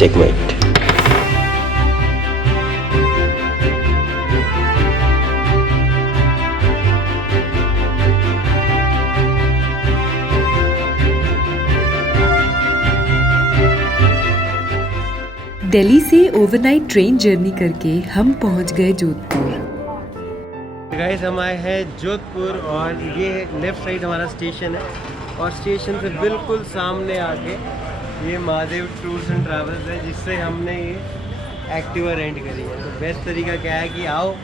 Checkmate. Delhi से overnight train journey करके हम पहुंच गए जोधपुर। गाइस हम आए हैं जोधपुर और ये लेफ्ट साइड हमारा स्टेशन है और स्टेशन से बिल्कुल सामने आके ये महादेव टूर्स एंड ट्रैवल्स है जिससे हमने ये एक्टिवा रेंट करी है। तो बेस्ट तरीका क्या है कि आओ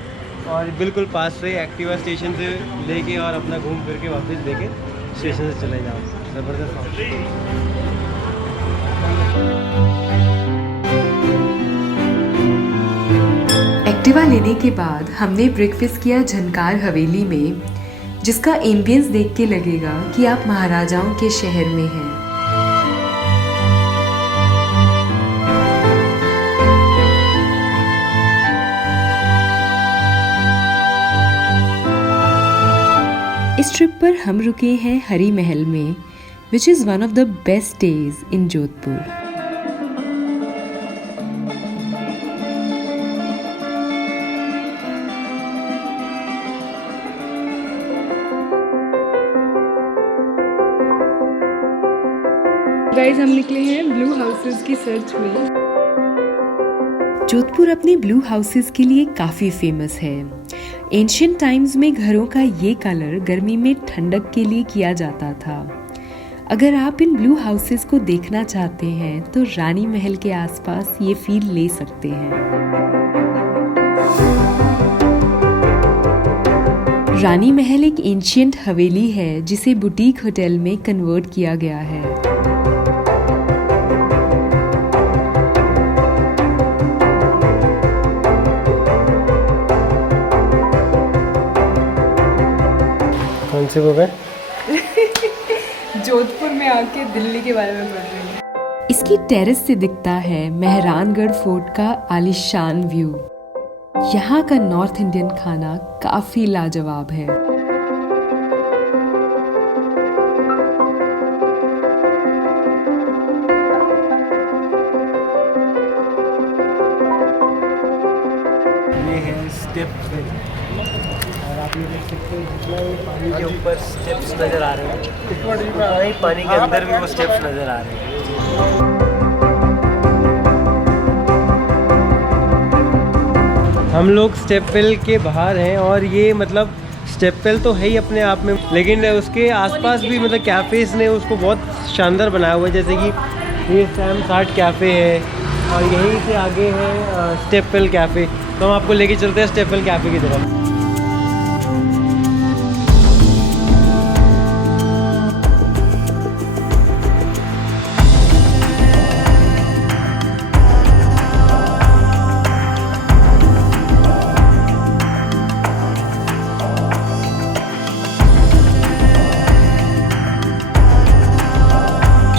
और बिल्कुल पास से एक्टिवा स्टेशन से लेके और अपना घूम फिर के वापस लेके स्टेशन से चले जाओ। ज़बरदस्त। एक्टिवा लेने के बाद हमने ब्रेकफास्ट किया झनकार हवेली में, जिसका एम्बियंस देख के लगेगा कि आप महाराजाओं के शहर में हैं। इस ट्रिप पर हम रुके हैं हरी महल में, which is one of the best stage in Jodhpur. Guys हम निकले हैं ब्लू हाउसेस की सर्च में। जोधपुर अपने ब्लू हाउसेस के लिए काफ़ी फेमस है। एंशिएंट टाइम्स में घरों का ये कलर गर्मी में ठंडक के लिए किया जाता था। अगर आप इन ब्लू हाउसेस को देखना चाहते हैं तो रानी महल के आसपास ये फील ले सकते हैं। रानी महल एक एंशिएंट हवेली है जिसे बुटीक होटल में कन्वर्ट किया गया है। कौन से बुक है? जोधपुर में आके दिल्ली के बारे में पढ़ रही हूँ। इसकी टेरेस से दिखता है मेहरानगढ़ फोर्ट का आलीशान व्यू। यहाँ का नॉर्थ इंडियन खाना काफी लाजवाब है। ये है स्टेप और आप ये देख सकते हैं जितना भी पानी के ऊपर स्टेप्स नज़र आ रहे हैं, पानी के अंदर भी वो स्टेप्स नज़र आ रहे हैं। हम लोग स्टेप वेल के बाहर हैं और ये मतलब स्टेप वेल तो है ही अपने आप में, लेकिन उसके आसपास भी मतलब कैफ़ेज़ ने उसको बहुत शानदार बनाया हुआ है। जैसे कि ये सैम साठ कैफ़े है और यहीं से आगे है स्टेप वेल कैफ़े। तो हम आपको लेके चलते हैं स्टेप वेल कैफ़े की तरफ।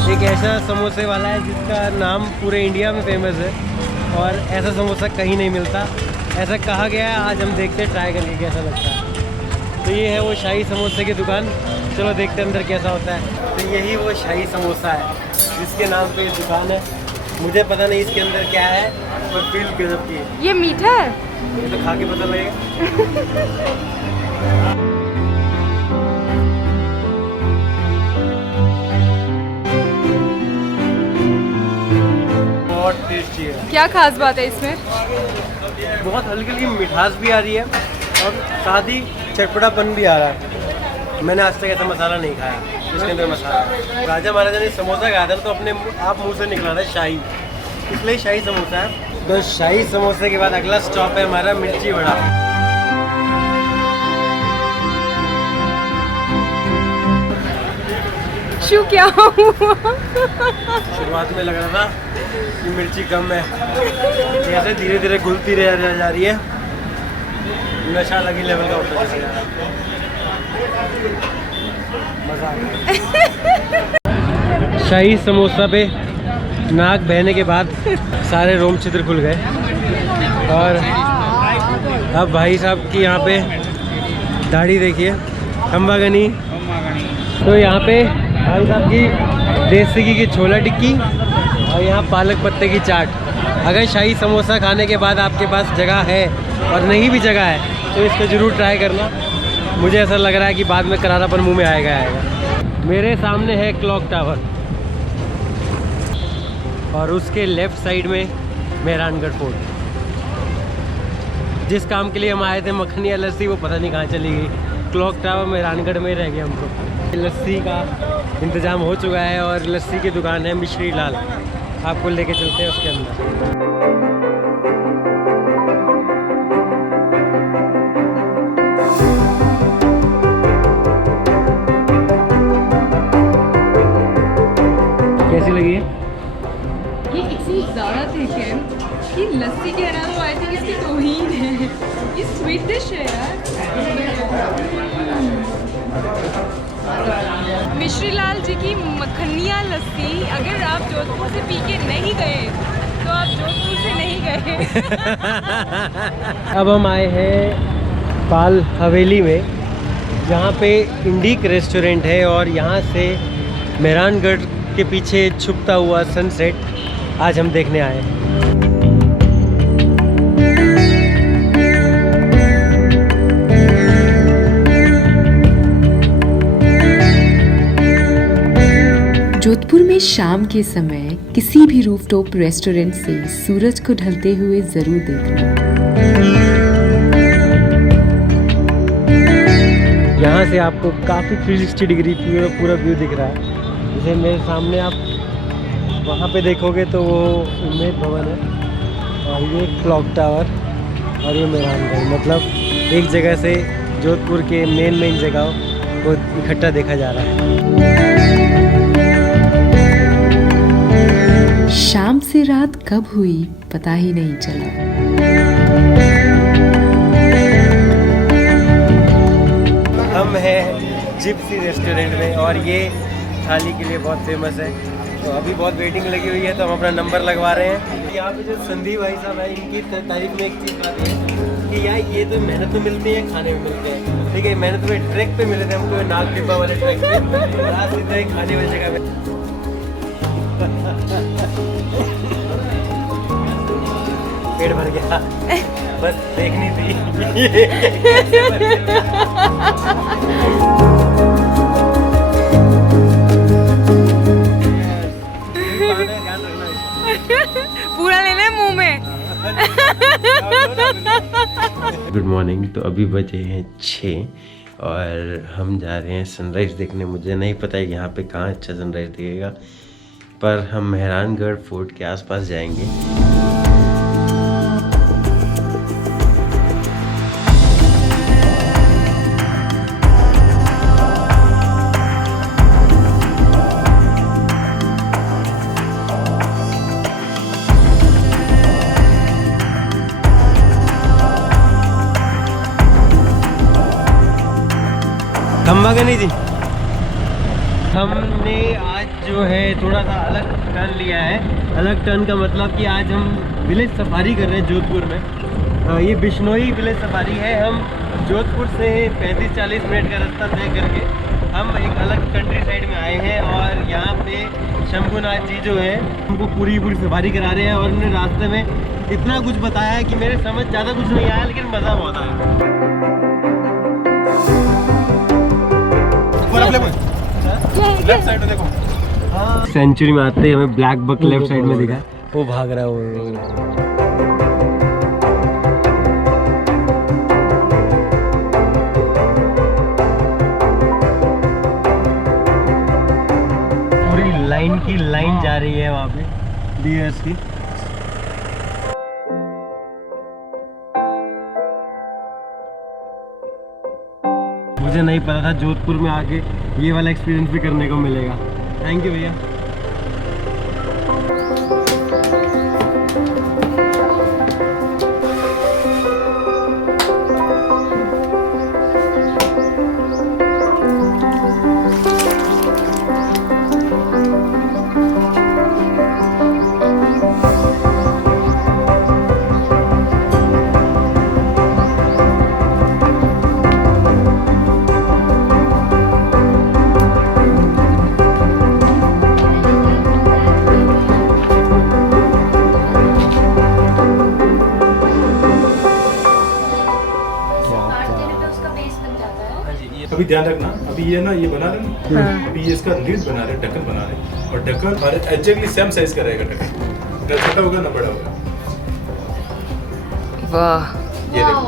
एक ऐसा समोसे वाला है जिसका नाम पूरे इंडिया में फेमस है और ऐसा समोसा कहीं नहीं मिलता, ऐसा कहा गया है। आज हम देखते हैं ट्राई करके कैसा लगता है। तो ये है वो शाही समोसे की दुकान, चलो देखते हैं अंदर कैसा होता है। तो यही वो शाही समोसा है जिसके नाम पे ये दुकान है। मुझे पता नहीं इसके अंदर क्या है पर फील गजब की है। ये मीठा है? ये तो खा के पता लगेगा। बहुत टेस्टी है। क्या खास बात है इसमें? बहुत हल्की हल्की मिठास भी आ रही है और साथ ही चटपटापन भी आ रहा है। मैंने आज तक ऐसा मसाला नहीं खाया जिसके अंदर मसाला है। राजा महाराजा ने समोसा खाया था तो अपने आप मुंह से निकला था शाही, इसलिए शाही समोसा है। तो शाही समोसे के बाद अगला स्टॉप है हमारा मिर्ची वड़ा। शू क्या हुआ? शुरुआत में लग रहा था कि मिर्ची कम है, जैसे धीरे धीरे घुलती रह जा रही है, नशा लगी लेवल का होता जा रहा है। मज़ा आ गया। शाही समोसा पे नाक बहने के बाद सारे रोम छिद्र खुल गए और अब भाई साहब की यहाँ पे दाढ़ी देखिए, खम्बागनी। तो यहाँ पे भाई साहब की देसी घी की छोला टिक्की और यहाँ पालक पत्ते की चाट। अगर शाही समोसा खाने के बाद आपके पास जगह है और नहीं भी जगह है तो इसको ज़रूर ट्राई करना। मुझे ऐसा लग रहा है कि बाद में करारापन मुंह में आएगा। मेरे सामने है क्लॉक टावर और उसके लेफ़्ट साइड में मेहरानगढ़ फोर्ट। जिस काम के लिए हम आए थे मक्खनी या लस्सी, वो पता नहीं कहाँ चली गई। क्लॉक टावर मेहरानगढ़ में रह गया हमको। लस्सी का इंतज़ाम हो चुका है और लस्सी की दुकान है मिश्री लाल। आपको लेके चलते हैं उसके अंदर। कैसी लगी है? ये इतनी ज़्यादा थिक है कि लस्सी के अलावा आई थिंक इसकी तौहीन है। ये स्वीट डिश है यार। मिश्री लाल जी की मखनिया लस्सी अगर आप जोधपुर से पी के नहीं गए तो आप जोधपुर से नहीं गए। अब हम आए हैं पाल हवेली में, जहाँ पे इंडिक रेस्टोरेंट है और यहाँ से मेहरानगढ़ के पीछे छुपता हुआ सनसेट आज हम देखने आए हैं। जोधपुर में शाम के समय किसी भी रूफटॉप रेस्टोरेंट से सूरज को ढलते हुए जरूर देखना। यहाँ से आपको काफ़ी 360 डिग्री पूरा व्यू दिख रहा है। जैसे मेरे सामने आप वहाँ पे देखोगे तो वो उम्मेद भवन है और ये क्लॉक टावर और ये मेहरानगढ़। मतलब एक जगह से जोधपुर के मेन जगहों को इकट्ठा देखा जा रहा है। शाम से रात कब हुई पता ही नहीं चला। हम हैं जिप्सी रेस्टोरेंट में और ये थाली के लिए बहुत फेमस है। तो अभी बहुत वेटिंग लगी हुई है तो हम अपना नंबर लगवा रहे हैं। यहाँ पे जो संदीप भाई साहब है, इनकी तारीफ में एक चीज़ बात है कि यार ये तो मेहनत तो मिलती है, खाने में मिलते हैं। ठीक है, मेहनत में ट्रैक पे मिले थे हमको, नाग डिब्बा वाले ट्रैक पे, रात सीधे खाने वाली जगह पे। पेट भर गया, बस देखनी थी। पूरा लेना है मुंह में। Good morning. तो अभी बजे हैं 6 और हम जा रहे हैं सनराइज़ देखने। मुझे नहीं पता है कि यहाँ पे कहाँ अच्छा सनराइज़ दिखेगा, पर हम मेहरानगढ़ फोर्ट के आसपास जाएंगे। खम्बा का नहीं थी। हमने आज जो है थोड़ा सा अलग टर्न लिया है। अलग टर्न का मतलब कि आज हम विलेज सफारी कर रहे हैं जोधपुर में। ये बिश्नोई विलेज सफारी है। हम जोधपुर से 35-40 मिनट का रास्ता तय करके हम एक अलग कंट्री साइड में आए हैं और यहाँ पे शंभुनाथ जी जो है हमको पूरी सफारी करा रहे हैं। और उन्होंने रास्ते में इतना कुछ बताया है कि मेरे समझ ज़्यादा कुछ नहीं आया, लेकिन मज़ा बहुत आया। लेफ्ट साइड में देखो। हाँ, सेंचुरी में आते ही हमें ब्लैक बक लेफ्ट साइड में दिखा। वो भाग रहा है वो। पूरी लाइन की लाइन जा रही है वहाँ पे डियर्स की। मुझे नहीं पता था जोधपुर में आके ये वाला एक्सपीरियंस भी करने को मिलेगा। थैंक यू भैया। अभी ध्यान रखना, अभी ये ना ये बना रहे ना, अभी ये इसका लीड बना रहे, ढक्कन बना रहे, और ढक्कन हमारे एग्जैक्टली सेम साइज का रहेगा ढक्कन, ना छोटा होगा ना बड़ा होगा। वाह, ये देखो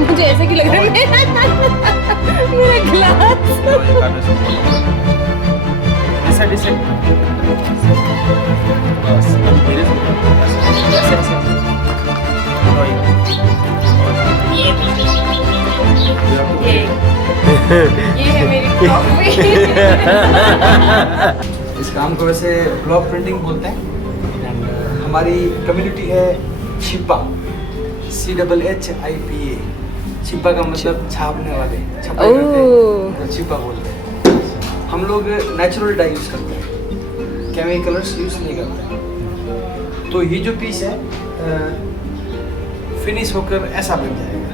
मुझे ऐसे क्यों लग रहा है मेरा ग्लास। ऐसा डिसाइड बस मेरे ऐसे ऐसे ये है मेरी कॉफी। इस काम को वैसे ब्लॉक प्रिंटिंग बोलते हैं। एंड हमारी कम्युनिटी है छिपा, CHHIPA। छिपा का मतलब छापने वाले, छपाई करते हैं तो छिपा बोलते हैं। हम लोग नेचुरल डाई यूज़ करते हैं, केमिकल्स यूज़ नहीं करते हैं। तो ये जो पीस है फिनिश होकर ऐसा बन जाएगा।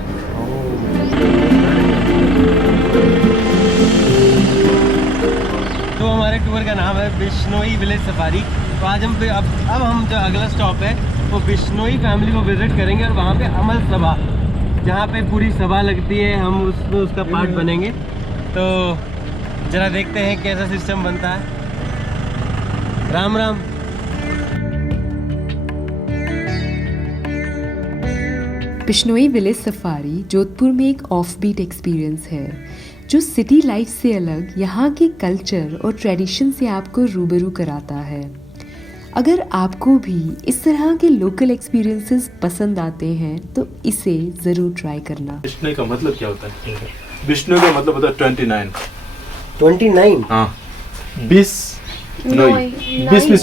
तो हमारे टूर का नाम है बिश्नोई विलेज सफारी। तो आज हम अब हम जो अगला स्टॉप है वो बिश्नोई फैमिली को विजिट करेंगे, और वहाँ पे अमल सभा, जहाँ पे पूरी सभा लगती है, हम उसमें उसका पार्ट बनेंगे। तो जरा देखते हैं कैसा सिस्टम बनता है। राम राम। बिश्नोई विलेज सफारी जोधपुर में एक ऑफबीट एक्सपीरियंस है जो सिटी लाइफ से अलग यहाँ के कल्चर और ट्रेडिशन से आपको रूबरू कराता है। अगर आपको भी इस तरह के लोकल एक्सपीरियंसेस पसंद आते हैं तो इसे ज़रूर ट्राई करना। विष्णु का मतलब क्या होता है? विष्णु का मतलब होता है 29। 29? हाँ, 20 20 20 मिस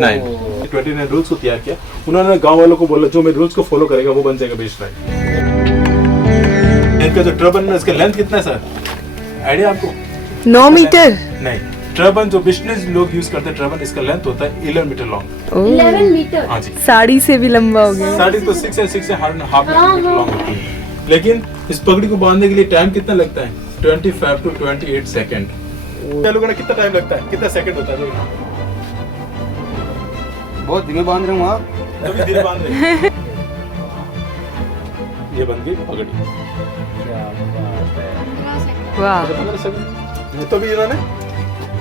9 29 रूल्स को तैयार किया उन्होंने। गांव वालों को बोला जो मेरे रूल्स को फॉलो करेगा वो बन जाएगा विष्णु। इनका जो ट्रबन है इसका लेंथ कितना है सर, आइडिया आपको? 9 मीटर नहीं, ट्रबन जो बिजनेस लोग यूज करते हैं ट्रबन, इसका लेंथ होता है 11 मीटर लॉन्ग। 11 मीटर? हाँ जी। साड़ी से भी लंबा हो गया। साड़ी तो 6 है हाफ मीटर लॉन्ग होती है। लेकिन इस पगड़ी को बांधने के लिए टाइम कितना लगता है? 25 to 28 सेकंड। लोगों ने कितना टाइम लगता है, कितना सेकंड होता है? बहुत धीमे बांध रहे हूँ आप। तभी धीरे बांध रहे। ये बन गई पगड़ी। वाह, 15 सेकंड। तो भी इन्होंने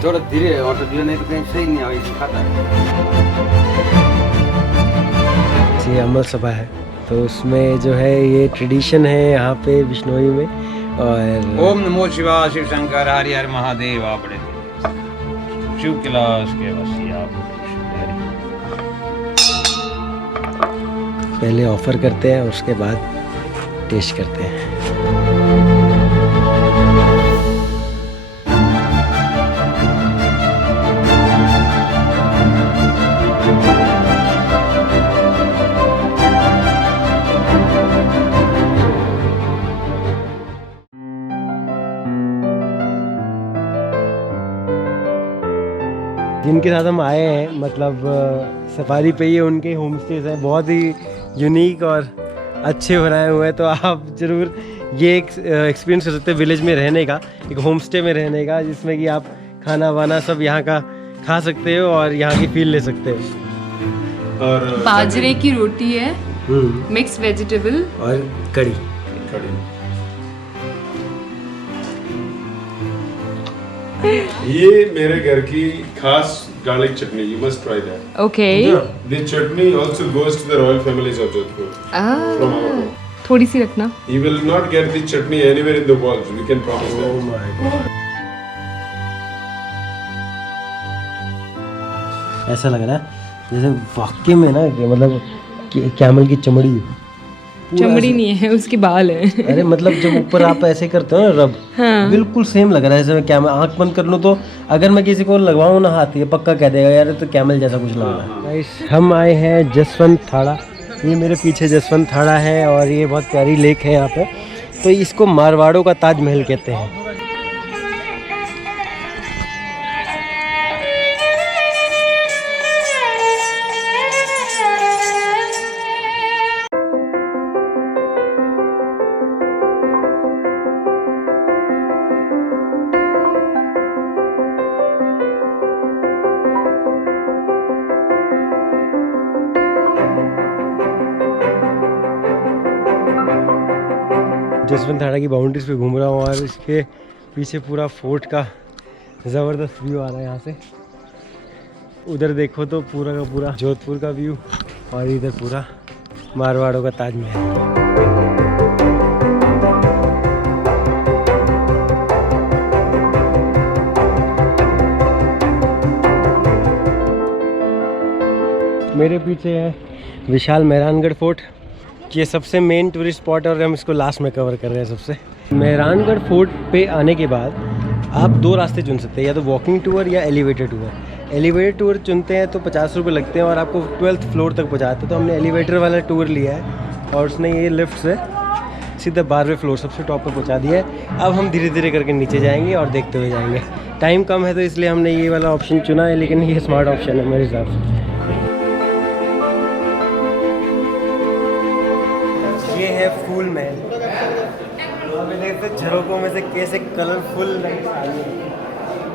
थोड़ा धीरे ऑटो धीरे, नहीं तो कहीं सही नहीं आएगी, दिखाता है। ये अमल सभा है, तो उसमें जो है ये ट्रेडिशन है यहाँ पे बिश्नोई में। और ओम नमो शिवाय, शिव शंकर, हरि हर महादेव। आप बड़े शिव कैलाश के वसी आप। पहले ऑफर करते हैं, उसके बाद टेस्ट करते हैं। जिनके साथ हम आए हैं, मतलब सफारी पे ही उनके होम स्टेज हैं, बहुत ही यूनिक और अच्छे बनाए हुए हैं। तो आप ज़रूर ये एक एक्सपीरियंस कर सकते हैं विलेज में रहने का, एक होम स्टे में रहने का, जिसमें कि आप खाना वाना सब यहाँ का खा सकते हो और यहाँ की फील ले सकते हो। और बाजरे की रोटी है, मिक्स वेजिटेबल और कड़ी। ये मेरे घर की खास garlic chutney, you must try that. Okay. The chutney also goes to the royal families of Jodhpur from our home. थोड़ी सी रखना। You will not get the chutney anywhere in the world, we can promise that. Oh my God. ऐसा लग रहा है जैसे वाकई में ना कि मतलब कैमल की चमड़ी चमड़ी नहीं है, उसके बाल है। अरे मतलब जब ऊपर आप ऐसे करते हो ना रब, हाँ। बिल्कुल सेम लग रहा है। जैसे मैं कैमल आँख बंद कर लूँ तो अगर मैं किसी को लगवाऊँ ना हाथ, ये पक्का कह देगा यार तो कैमल जैसा कुछ लग रहा है। हम आए हैं जसवंत थाड़ा। ये मेरे पीछे जसवंत थाड़ा है और ये बहुत प्यारी लेक है यहाँ पे। तो इसको मारवाड़ों का ताजमहल कहते हैं। जसवंत ठाड़ा की बाउंड्रीज पे घूम रहा हूँ और इसके पीछे पूरा फोर्ट का ज़बरदस्त व्यू आ रहा है यहाँ से। उधर देखो तो पूरा का पूरा जोधपुर का व्यू और इधर पूरा मारवाड़ों का ताजमहल। मेरे पीछे है विशाल मेहरानगढ़ फोर्ट। ये सबसे मेन टूरिस्ट स्पॉट है और हम इसको लास्ट में कवर कर रहे हैं सबसे। मेहरानगढ़ फोर्ट पे आने के बाद आप 2 रास्ते चुन सकते हैं, या तो वॉकिंग टूर या एलिवेटर टूर। एलिवेटर टूर चुनते हैं तो 50 रुपये लगते हैं और आपको 12th फ्लोर तक पहुँचाते हैं। तो हमने एलिवेटर वाला टूर लिया है और उसने ये लिफ्ट से सीधा 12वें फ्लोर सबसे टॉप पर पहुँचा दिया है। अब हम धीरे धीरे करके नीचे जाएंगे और देखते हुए जाएंगे। टाइम कम है तो इसलिए हमने ये वाला ऑप्शन चुना है, लेकिन ये स्मार्ट ऑप्शन है मेरे हिसाब से। ये है फूल महल। अब ये देखते झरोकों में से कैसे कलरफुल लाइट आ रही है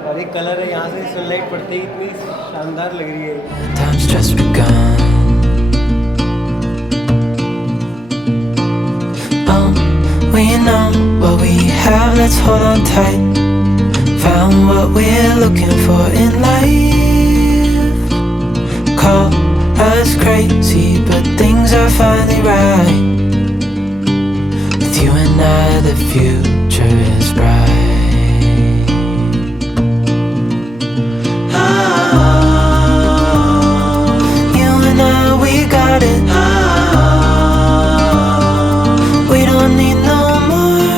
और ये कलर है, यहाँ से सनलाइट पड़ती है, इतनी शानदार लग रही है। Time's just begun. We know what we have, let's hold on tight. Found what we're looking for in life. Call us crazy, but things are finally right. With you and I, the future is bright. You and I, we got it. We don't need no more.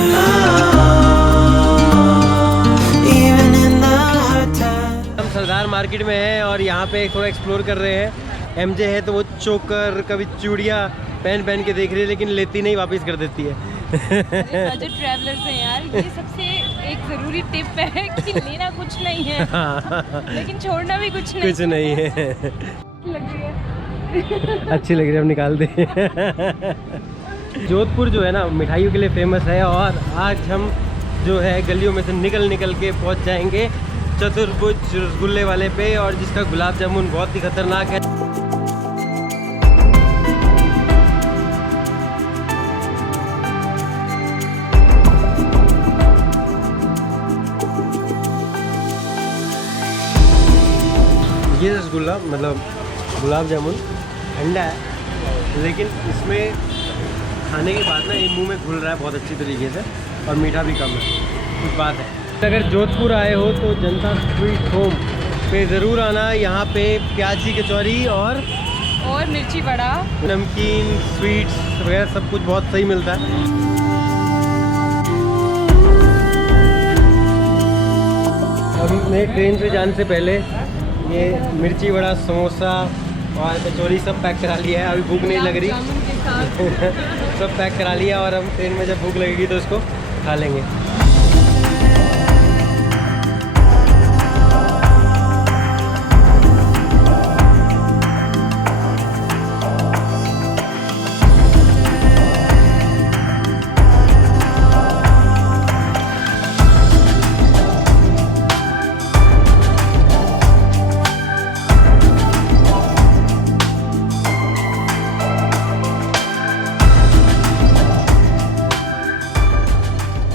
Even in the hard times. हम सरदार market में हैं और यहाँ पे थोड़ा explore कर रहे हैं। एमजे है तो वो चोकर कभी चूड़ियाँ पहन के देख रही है, लेकिन लेती नहीं, वापस कर देती है। बजट ट्रैवलर्स हैं यार, ये सबसे एक ज़रूरी टिप है कि लेना कुछ नहीं है लेकिन छोड़ना भी कुछ नहीं है। लग रही है। अच्छी लग रही है, अब निकाल दे। जोधपुर जो है ना मिठाइयों के लिए फेमस है और आज हम जो है गलियों में से निकल के पहुंच जाएंगे चतुर्भुज रसगुल्ले वाले पे, और जिसका गुलाब जामुन बहुत ही खतरनाक है। ये रसगुल्ला मतलब गुलाब जामुन ठंडा है, लेकिन इसमें खाने के बाद ना ये मुंह में घुल रहा है बहुत अच्छी तरीके से और मीठा भी कम है, कुछ बात है। अगर जोधपुर आए हो तो जनता स्वीट होम पे ज़रूर आना। यहाँ पे प्याज की कचौरी और मिर्ची बड़ा, नमकीन, स्वीट्स वगैरह सब कुछ बहुत सही मिलता है। हमने ट्रेन से जाने से पहले ये मिर्ची बड़ा, समोसा और कचौरी सब पैक करा लिया है। अभी भूख नहीं लग रही सब पैक करा लिया और हम ट्रेन में जब भूख लगेगी तो इसको खा लेंगे।